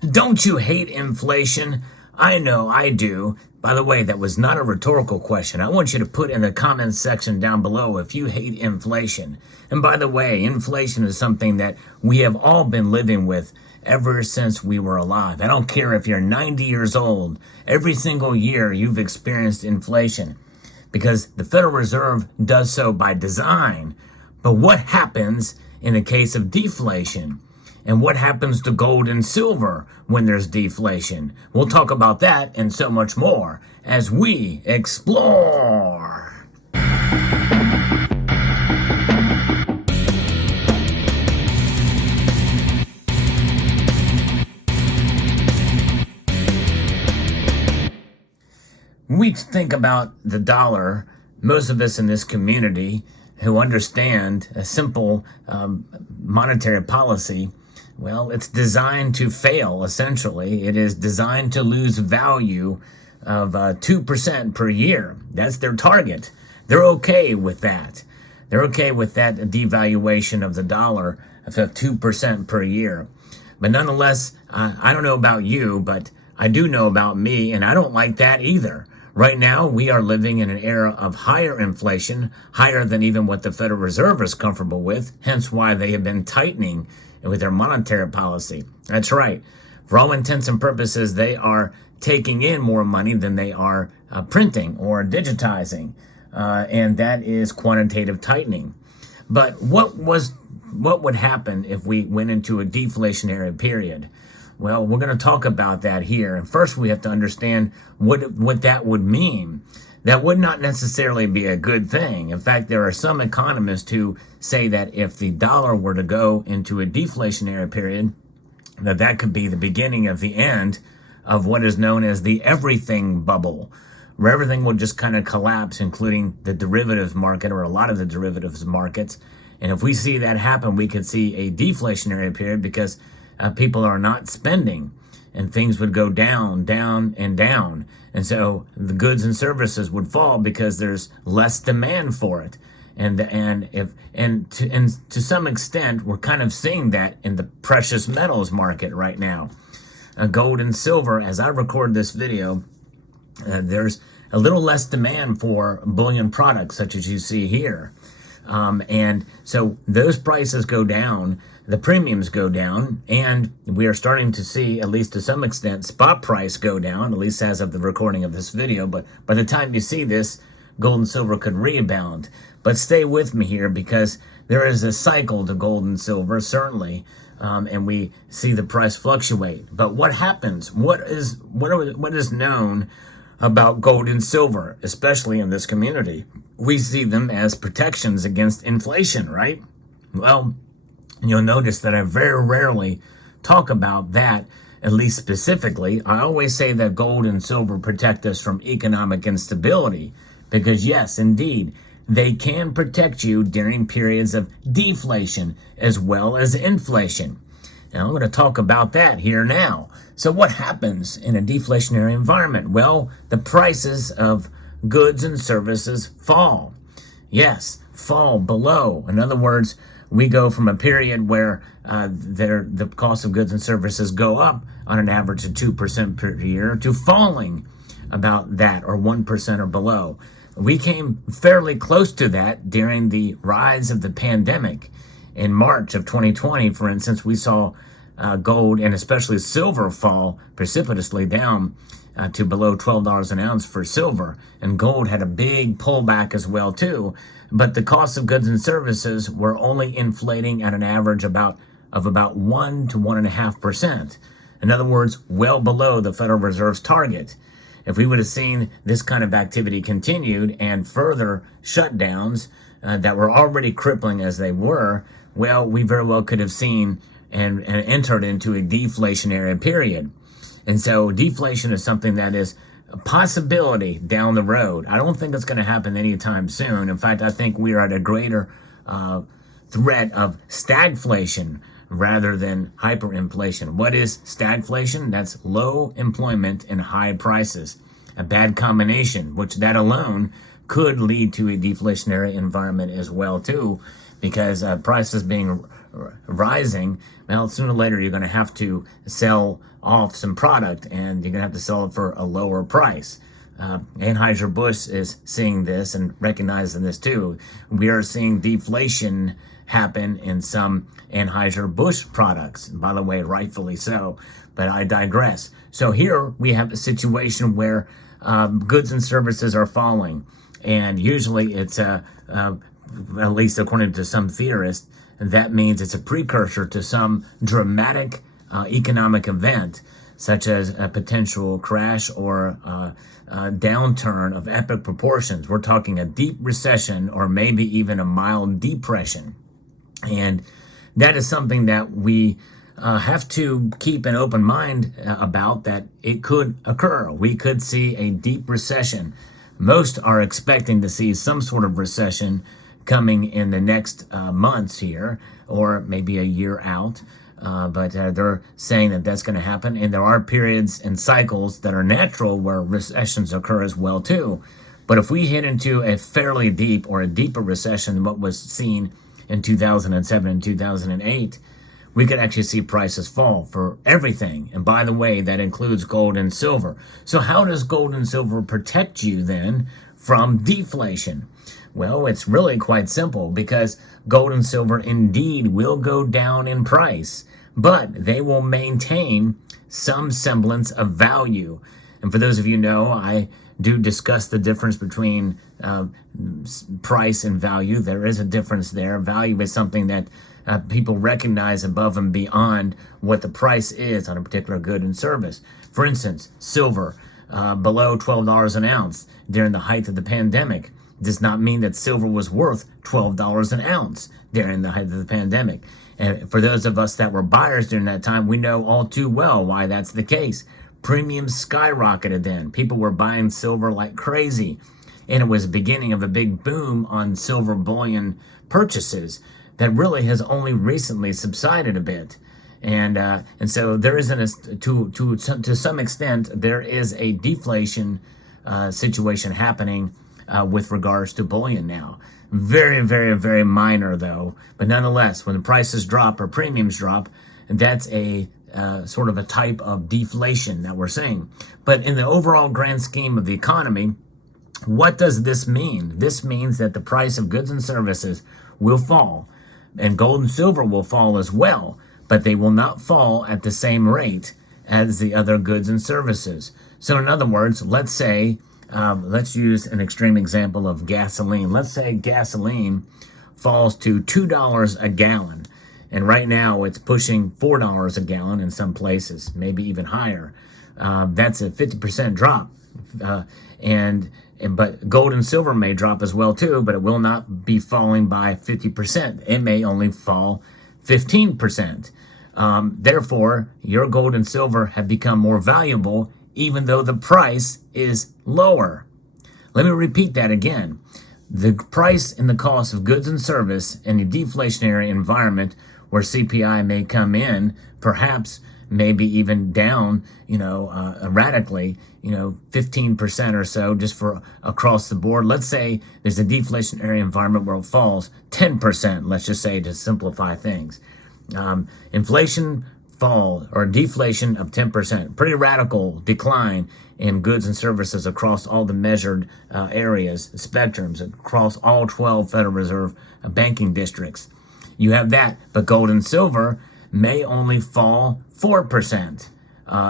Don't you hate inflation? I know I do. By the way, that was not a rhetorical question. I want you to put in the comments section down below if you hate inflation. And by the way, inflation is something that we have all been living with ever since we were alive. I don't care if you're 90 years old. Every single year you've experienced inflation because the Federal Reserve does so by design. But what happens in the case of deflation? And what happens to gold and silver when there's deflation? We'll talk about that and so much more as we explore. When we think about the dollar, most of us in this community who understand a simple monetary policy, well, it's designed to fail, essentially. It is designed to lose value of 2% per year. That's their target. They're okay with that. They're okay with that devaluation of the dollar of 2% per year. But nonetheless, I don't know about you, but I do know about me, and I don't like that either. Right now, we are living in an era of higher inflation, higher than even what the Federal Reserve is comfortable with, hence why they have been tightening with their monetary policy. That's right. For all intents and purposes, they are taking in more money than they are printing or digitizing, and that is quantitative tightening. But what would happen if we went into a deflationary period? Well, we're going to talk about that here. And first, we have to understand what that would mean. That would not necessarily be a good thing. In fact, there are some economists who say that if the dollar were to go into a deflationary period, that could be the beginning of the end of what is known as the everything bubble, where everything will just kind of collapse, including the derivatives market or a lot of the derivatives markets. And if we see that happen, we could see a deflationary period because people are not spending, and things would go down, down, and down. And so the goods and services would fall because there's less demand for it. And to some extent, we're kind of seeing that in the precious metals market right now. Gold and silver, as I record this video, there's a little less demand for bullion products, such as you see here. And so those prices go down, the premiums go down, and we are starting to see, at least to some extent, spot price go down, at least as of the recording of this video. But by the time you see this, gold and silver could rebound. But stay with me here because there is a cycle to gold and silver, certainly, and we see the price fluctuate. But what happens? What is known about gold and silver, especially in this community? We see them as protections against inflation, right? Well, you'll notice that I very rarely talk about that, at least specifically. I always say that gold and silver protect us from economic instability because, yes, indeed, they can protect you during periods of deflation as well as inflation. Now, I'm going to talk about that here now. So what happens in a deflationary environment? Well, the prices of goods and services fall. Yes, fall below. In other words, we go from a period where the cost of goods and services go up on an average of 2% per year to falling about that, or 1% or below. We came fairly close to that during the rise of the pandemic. In March of 2020, for instance, we saw gold and especially silver fall precipitously down to below $12 an ounce for silver. And gold had a big pullback as well, too. But the cost of goods and services were only inflating at an average of about 1 to 1.5%. In other words, well below the Federal Reserve's target. If we would have seen this kind of activity continued and further shutdowns that were already crippling as they were, well, we very well could have seen and entered into a deflationary period. And so deflation is something that is a possibility down the road. I don't think it's going to happen anytime soon. In fact, I think we are at a greater threat of stagflation rather than hyperinflation. What is stagflation? That's low employment and high prices. A bad combination, which that alone could lead to a deflationary environment as well, too, because prices being rising, well, sooner or later you're going to have to sell off some product, and you're going to have to sell it for a lower price. Anheuser-Busch is seeing this and recognizing this too. We are seeing deflation happen in some Anheuser-Busch products. By the way, rightfully so, but I digress. So here we have a situation where goods and services are falling, and usually it's at least according to some theorists, that means it's a precursor to some dramatic economic event, such as a potential crash or a downturn of epic proportions. We're talking a deep recession or maybe even a mild depression. And that is something that we have to keep an open mind about, that it could occur. We could see a deep recession. Most are expecting to see some sort of recession coming in the next months here, or maybe a year out. But they're saying that that's going to happen. And there are periods and cycles that are natural where recessions occur as well too. But if we hit into a fairly deep or a deeper recession than what was seen in 2007 and 2008, we could actually see prices fall for everything. And by the way, that includes gold and silver. So how does gold and silver protect you then from deflation? Well, it's really quite simple, because gold and silver indeed will go down in price, but they will maintain some semblance of value. And for those of you who know, I do discuss the difference between price and value. There is a difference there. Value is something that people recognize above and beyond what the price is on a particular good and service. For instance, silver below $12 an ounce during the height of the pandemic does not mean that silver was worth $12 an ounce during the height of the pandemic. And for those of us that were buyers during that time, we know all too well why that's the case. Premiums skyrocketed then. People were buying silver like crazy. And it was the beginning of a big boom on silver bullion purchases that really has only recently subsided a bit. And so there isn't to some extent, there is a deflation situation happening with regards to bullion now. Very, very, very minor though. But nonetheless, when the prices drop or premiums drop, that's a sort of a type of deflation that we're seeing. But in the overall grand scheme of the economy, what does this mean? This means that the price of goods and services will fall, and gold and silver will fall as well, but they will not fall at the same rate as the other goods and services. So in other words, let's say, let's use an extreme example of gasoline. Let's say gasoline falls to $2 a gallon. And right now it's pushing $4 a gallon in some places, maybe even higher. That's a 50% drop. But gold and silver may drop as well too, but it will not be falling by 50%. It may only fall 15%. Therefore, your gold and silver have become more valuable even though the price is lower. Let me repeat that again. The price and the cost of goods and service in a deflationary environment where CPI may come in, perhaps maybe even down, radically, 15% or so just for across the board. Let's say there's a deflationary environment where it falls 10%, let's just say, to simplify things. Inflation fall or deflation of 10%, pretty radical decline in goods and services across all the measured areas, spectrums, across all 12 Federal Reserve banking districts. You have that, but gold and silver may only fall 4%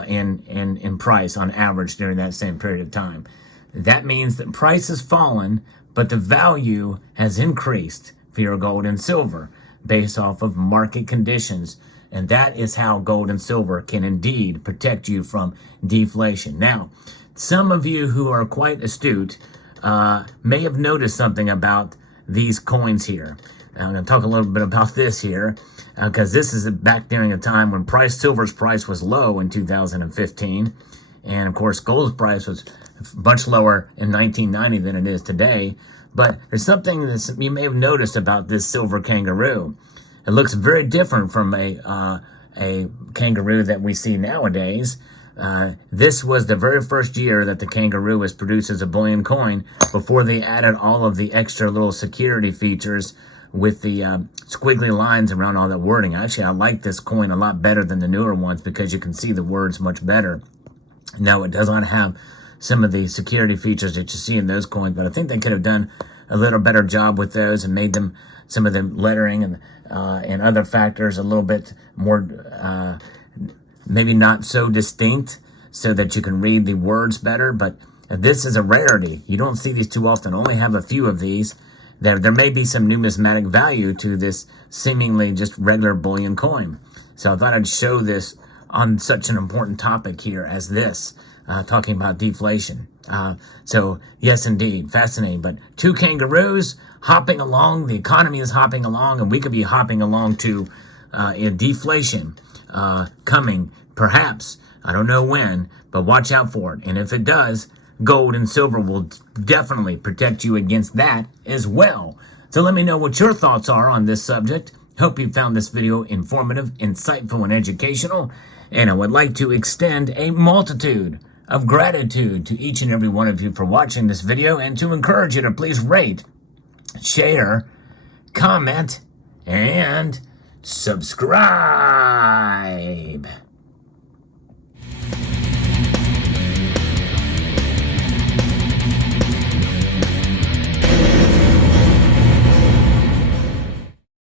in price on average during that same period of time. That means that price has fallen, but the value has increased for your gold and silver based off of market conditions. And that is how gold and silver can indeed protect you from deflation. Now, some of you who are quite astute may have noticed something about these coins here. I'm going to talk a little bit about this here because this is back during a time when silver's price was low in 2015. And of course, gold's price was much lower in 1990 than it is today. But there's something that you may have noticed about this silver kangaroo. It looks very different from a kangaroo that we see nowadays. This was the very first year that the kangaroo was produced as a bullion coin before they added all of the extra little security features with the squiggly lines around all that wording. Actually, I like this coin a lot better than the newer ones because you can see the words much better. No, it does not have some of the security features that you see in those coins, but I think they could have done a little better job with those and made them, some of the lettering and other factors, a little bit more maybe not so distinct so that you can read the words better. But this is a rarity. You don't see these too often. Only have a few of these. There may be some numismatic value to this seemingly just regular bullion coin. So I thought I'd show this on such an important topic here as this, talking about deflation. So yes, indeed, fascinating. But two kangaroos hopping along, the economy is hopping along, and we could be hopping along to in deflation coming, perhaps. I don't know when, but watch out for it. And if it does, gold and silver will definitely protect you against that as well. So let me know what your thoughts are on this subject. Hope you found this video informative, insightful, and educational. And I would like to extend a multitude of gratitude to each and every one of you for watching this video, and to encourage you to please rate, share, comment, and subscribe.